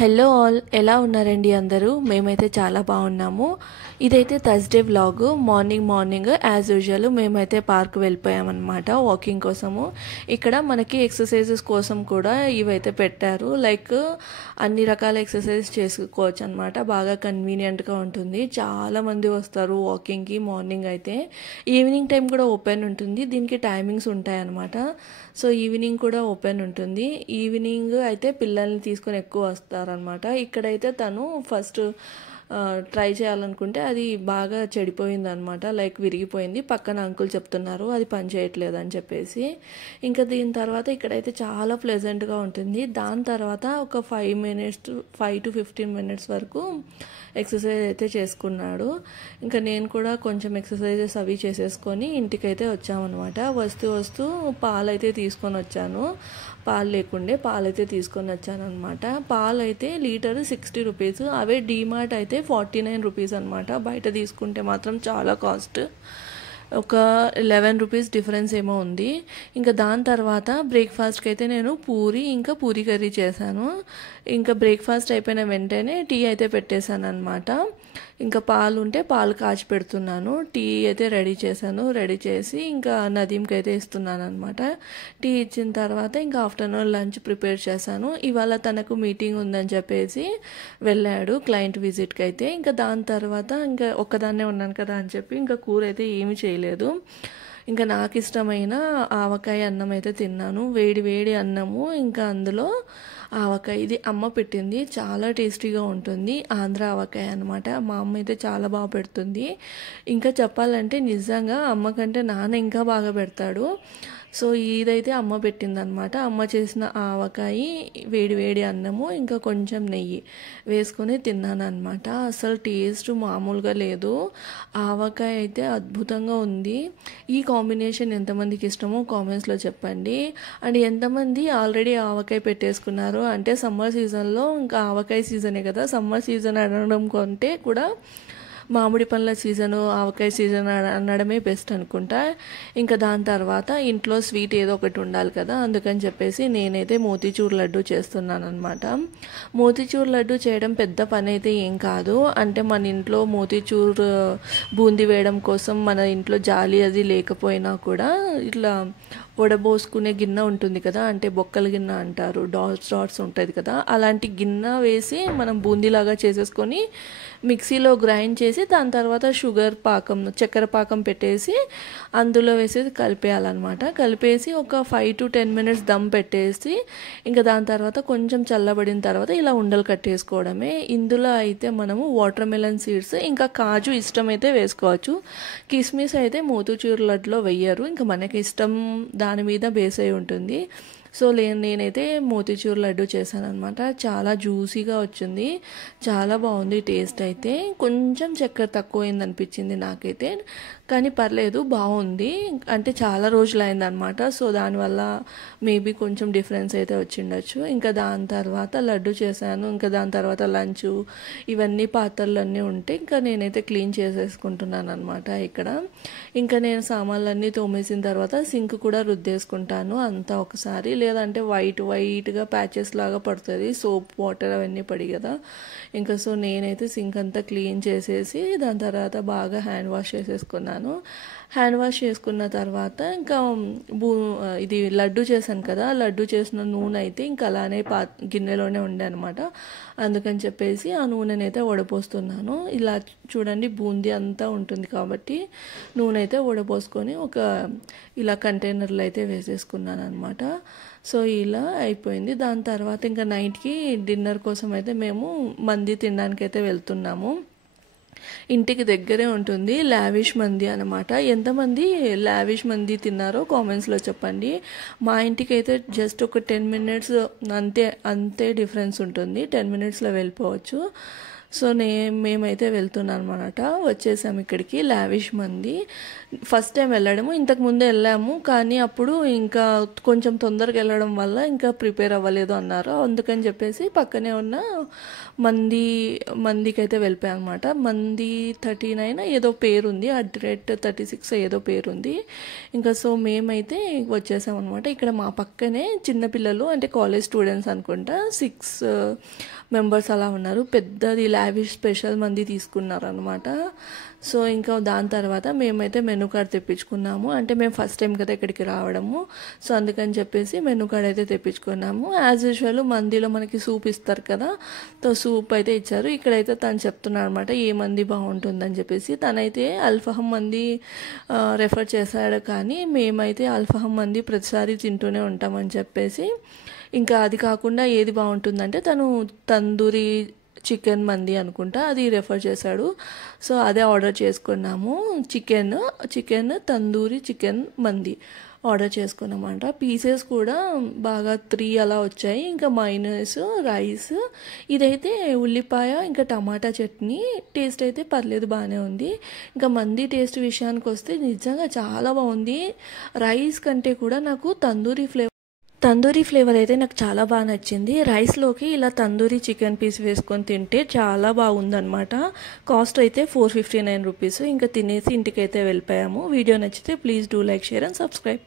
Hello all, ఎలా ఉన్నారండి అందరూ? మేమైతే చాలా బాగున్నాము. ఇదైతే Thursday vlog. Morning as usual మేమైతే పార్క్ వెళ్ళిపోయామన్నమాట వాకింగ్ కోసము. ఇక్కడ మనకి ఎక్సర్సైజెస్ కోసం కూడా ఇవైతే పెట్టారు. లైక్ అన్ని రకాల ఎక్సర్సైజ్ చేసుకోవచ్చు అనమాట. బాగా కన్వీనియంట్గా ఉంటుంది. చాలామంది వస్తారు వాకింగ్కి. మార్నింగ్ అయితే ఈవినింగ్ టైం కూడా ఓపెన్ ఉంటుంది. దీనికి టైమింగ్స్ ఉంటాయన్నమాట. సో ఈవినింగ్ కూడా ఓపెన్ ఉంటుంది. ఈవినింగ్ అయితే పిల్లల్ని తీసుకొని ఎక్కువ వస్తారనమాట. ఇక్కడైతే తను ఫస్ట్ ట్రై చేయాలనుకుంటే అది బాగా చెడిపోయిందనమాట. లైక్ విరిగిపోయింది. పక్కన అంకుల్ చెప్తున్నారు అది పని చేయట్లేదు అని చెప్పేసి. ఇంకా దీని తర్వాత ఇక్కడైతే చాలా ప్లెజెంట్గా ఉంటుంది. దాని తర్వాత ఒక 5 to 15 minutes వరకు ఎక్సర్సైజ్ అయితే చేసుకున్నాడు. ఇంకా నేను కూడా కొంచెం ఎక్సర్సైజెస్ అవి చేసేసుకొని ఇంటికైతే వచ్చామన్నమాట. వస్తూ పాలైతే తీసుకొని వచ్చాను. పాలు లేకుండే పాలైతే తీసుకొని వచ్చాను అనమాట. పాలు అయితే లీటర్ 60 రూపీస్. అవే డీమార్ట్ అయితే 49 రూపీస్ అనమాట. బయట తీసుకుంటే మాత్రం చాలా కాస్ట్. ఒక 11 రూపీస్ డిఫరెన్స్ ఏమో ఉంది. ఇంకా దాని తర్వాత బ్రేక్ఫాస్ట్కి అయితే నేను పూరీ కర్రీ చేశాను. ఇంకా బ్రేక్ఫాస్ట్ అయిపోయిన వెంటనే టీ అయితే పెట్టేశాను అనమాట. ఇంకా పాలు ఉంటే పాలు కాచి పెడుతున్నాను. టీ అయితే రెడీ చేశాను. రెడీ చేసి ఇంకా నదీంకి అయితే ఇస్తున్నాను అనమాట. టీ ఇచ్చిన తర్వాత ఇంకా ఆఫ్టర్నూన్ లంచ్ ప్రిపేర్ చేశాను. ఇవాళ తనకు మీటింగ్ ఉందని చెప్పేసి వెళ్ళాడు క్లయింట్ విజిట్కి అయితే. ఇంకా దాని తర్వాత ఇంకా ఒక్కదాన్నే ఉన్నాను కదా అని చెప్పి ఇంకా కూర అయితే ఏమీ చేయలేదు. ఇంకా నాకు ఇష్టమైన ఆవకాయ అన్నం అయితే తిన్నాను. వేడి అన్నము, ఇంకా అందులో ఆవకాయ. ఇది అమ్మ పెట్టింది. చాలా టేస్టీగా ఉంటుంది. ఆంధ్ర ఆవకాయ అనమాట. మా అమ్మ అయితే చాలా బాగా పెడుతుంది. ఇంకా చెప్పాలంటే నిజంగా అమ్మ కంటే నాన్న ఇంకా బాగా పెడతాడు. సో ఇదైతే అమ్మ పెట్టిందనమాట. అమ్మ చేసిన ఆవకాయ, వేడి అన్నము, ఇంకా కొంచెం నెయ్యి వేసుకొని తిన్నాను అనమాట. అసలు టేస్ట్ మామూలుగా లేదు. ఆవకాయ అయితే అద్భుతంగా ఉంది. ఈ కాంబినేషన్ ఎంతమందికి ఇష్టమో కామెంట్స్లో చెప్పండి. అండ్ ఎంతమంది ఆల్రెడీ ఆవకాయ పెట్టేసుకున్నారు అంటే సమ్మర్ సీజన్లో, ఇంకా ఆవకాయ సీజనే కదా, సమ్మర్ సీజన్ అనడం కంటే కూడా మామిడి పండ్ల సీజను, ఆవకాయ సీజన్ అనడమే బెస్ట్ అనుకుంటా. ఇంకా దాని తర్వాత ఇంట్లో స్వీట్ ఏదో ఒకటి ఉండాలి కదా, అందుకని చెప్పేసి నేనైతే మోతీచూర్ లడ్డు చేస్తున్నాను అనమాట. మోతీచూర్ లడ్డు చేయడం పెద్ద పని అయితే ఏం కాదు. అంటే మన ఇంట్లో మోతీచూర్ బూందీ వేయడం కోసం మన ఇంట్లో జాలి అది లేకపోయినా కూడా ఇట్లా వడబోసుకునే గిన్నె ఉంటుంది కదా, అంటే బొక్కల గిన్నె అంటారు, డాట్స్ ఉంటుంది కదా, అలాంటి గిన్నె వేసి మనం బూందీలాగా చేసేసుకొని మిక్సీలో గ్రైండ్ చేసి దాని తర్వాత చక్కెర పాకం పెట్టేసి అందులో వేసేసి కలిపేయాలన్నమాట. కలిపేసి ఒక 5 to 10 minutes దమ్ పెట్టేసి ఇంకా దాని తర్వాత కొంచెం చల్లబడిన తర్వాత ఇలా ఉండలు కట్టేసుకోవడమే. ఇందులో అయితే మనము వాటర్ మెలన్ సీడ్స్, ఇంకా కాజు ఇష్టమైతే వేసుకోవచ్చు. కిస్మిస్ అయితే మోతీచూర్ లడ్డులో వెయ్యరు. ఇంకా మనకి ఇష్టం దాని మీద బేస్ అయి ఉంటుంది. సో నేనైతే మోతీచూర్ లడ్డు చేశాను అనమాట. చాలా జ్యూసీగా వచ్చింది. చాలా బాగుంది టేస్ట్ అయితే. కొంచెం చక్కెర తక్కువైంది అనిపించింది నాకైతే, కానీ పర్లేదు బాగుంది. అంటే చాలా రోజులు అయిందనమాట. సో దానివల్ల మేబీ కొంచెం డిఫరెన్స్ అయితే వచ్చిండొచ్చు. ఇంకా దాని తర్వాత లడ్డు చేశాను. ఇంకా దాని తర్వాత లంచ్, ఇవన్నీ పాత్రలన్నీ ఉంటే ఇంకా నేనైతే క్లీన్ చేసేసుకుంటున్నాను అనమాట ఇక్కడ. ఇంకా నేను సామాన్లన్నీ తోమేసిన తర్వాత సింక్ కూడా రుద్దేసుకుంటాను అంతా ఒకసారి. లేదంటే వైట్గా ప్యాచెస్ లాగా పడుతుంది, సోప్ వాటర్ అవన్నీ పడి కదా. ఇంకా సో నేనైతే సింక్ అంతా క్లీన్ చేసేసి దాని తర్వాత బాగా హ్యాండ్ వాష్ చేసేసుకున్నాను. హ్యాండ్ వాష్ చేసుకున్న తర్వాత ఇంకా ఇది లడ్డు చేశాను కదా, లడ్డు చేసిన నూనె అయితే ఇంకా అలానే గిన్నెలోనే ఉండే అనమాట. అందుకని చెప్పేసి ఆ నూనెని అయితే వడపోస్తున్నాను. ఇలా చూడండి, బూందీ అంతా ఉంటుంది కాబట్టి నూనె అయితే వడపోసుకొని ఇలా కంటైనర్లో అయితే వేసేసుకున్నాను అనమాట. సో ఇలా అయిపోయింది. దాని తర్వాత ఇంకా నైట్కి డిన్నర్ కోసం అయితే మేము మంది తినడానికి అయితే వెళ్తున్నాము. ఇంటికి దగ్గరే ఉంటుంది, లావిష్ మంది అనమాట. ఎంతమంది లావిష్ మంది తిన్నారో కామెంట్స్లో చెప్పండి. మా ఇంటికి అయితే జస్ట్ ఒక 10 minutes అంతే డిఫరెన్స్ ఉంటుంది. 10 minutesలో వెళ్ళిపోవచ్చు. సో మేమైతే వెళ్తున్నాం అనమాట. వచ్చేసాము ఇక్కడికి లావిష్ మంది. ఫస్ట్ టైం వెళ్ళడము, ఇంతకు ముందే వెళ్ళాము కానీ అప్పుడు ఇంకా కొంచెం తొందరగా వెళ్ళడం వల్ల ఇంకా ప్రిపేర్ అవ్వలేదు అన్నారు. అందుకని చెప్పేసి పక్కనే ఉన్న మందికి అయితే వెళ్ళిపోయాం అనమాట. మంది 39 ఏదో పేరుంది, @36 ఏదో పేరుంది. ఇంకా సో మేమైతే వచ్చేసాం అనమాట. ఇక్కడ మా పక్కనే చిన్నపిల్లలు అంటే కాలేజ్ స్టూడెంట్స్ అనుకుంటా 6 మెంబర్స్ అలా ఉన్నారు. పెద్దది లావిష్ స్పెషల్ మంది తీసుకున్నారు అనమాట. సో ఇంకా దాని తర్వాత మేమైతే మెనూ కార్డ్ తెప్పించుకున్నాము. అంటే మేము ఫస్ట్ టైం కదా ఇక్కడికి రావడము, సో అందుకని చెప్పేసి మెనూ కార్డ్ అయితే తెప్పించుకున్నాము. యాజ్ యూజువల్ మందిలో మనకి సూప్ ఇస్తారు కదా, సో సూప్ అయితే ఇచ్చారు. ఇక్కడైతే తను చెప్తున్నాడు అనమాట ఏ మంది బాగుంటుందని చెప్పేసి. తనైతే అల్ఫహం మంది రెఫర్ చేశాడు, కానీ మేమైతే అల్ఫహం మంది ప్రతిసారి తింటూనే ఉంటామని చెప్పేసి, ఇంకా అది కాకుండా ఏది బాగుంటుందంటే తను తందూరి చికెన్ మంది అనుకుంటా అది రెఫర్ చేశాడు. సో అదే ఆర్డర్ చేసుకున్నాము. చికెన్ తందూరి చికెన్ మంది ఆర్డర్ చేసుకున్నామంట. పీసెస్ కూడా బాగా 3 అలా వచ్చాయి. ఇంకా మైనస్, రైస్, ఇదైతే ఉల్లిపాయ ఇంకా టమాటా చట్నీ. టేస్ట్ అయితే పర్లేదు, బాగానే ఉంది. ఇంకా మంది టేస్ట్ విషయానికి వస్తే నిజంగా చాలా బాగుంది. రైస్ కంటే కూడా నాకు తందూరి ఫ్లేవర్ అయితే నాకు చాలా బాగా నచ్చింది. రైస్లోకి ఇలా తందూరి చికెన్ పీస్ వేసుకొని తింటే చాలా బాగుందనమాట. కాస్ట్ అయితే 459 రూపీస్. ఇంకా తినేసి ఇంటికైతే వెళ్ళిపోయాము. వీడియో నచ్చితే please do like, share and subscribe.